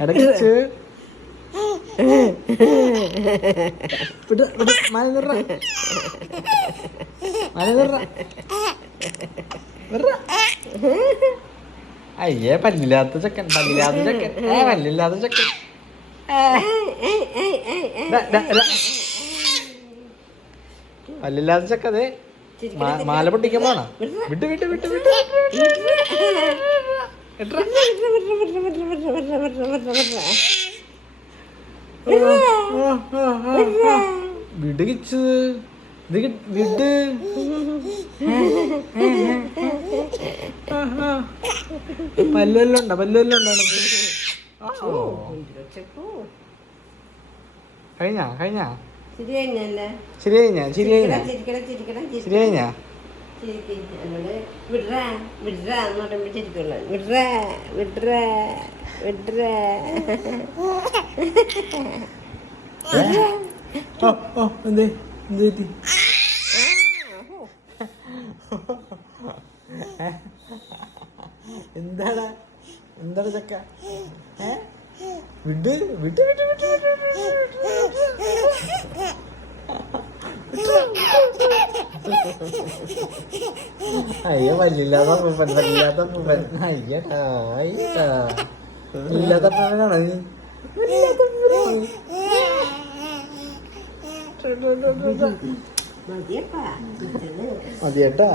ഇടക്കിച്ച് അയ്യേ പല്ലില്ലാത്ത ചെക്കൻ പല്ലില്ലാത്ത ചെക്കൻ പല്ലില്ലാത്ത ചെക്കൻ പല്ലില്ലാത്ത ചെക്കതേ മാല പൊട്ടിക്കാൻ പോണ വിട്ട് വിട്ട് വിട്ട് വിട്ട് വിട് കിച്ച് വിട് പല്ലെല്ലാം ഉണ്ടോ പല്ലെല്ലാം ഉണ്ടോ കഴിഞ്ഞാ കഴിഞ്ഞാ ശരി കഴിഞ്ഞാ ശരി കഴിഞ്ഞാ ശരി കഴിഞ്ഞാ എന്താടാ എന്താണ് ചക്ക വിട്ട് വിട്ട് വിട്ട് വിട്ട് അയ്യോ വല്ലില്ലാത്ത പൂപ്പൻ വല്ലില്ലാത്ത പൂപ്പൻ അയ്യടാ അയ്യടാ ഇല്ലാത്ത പൂപ്പനാണോ നീ മതിയേട്ടാ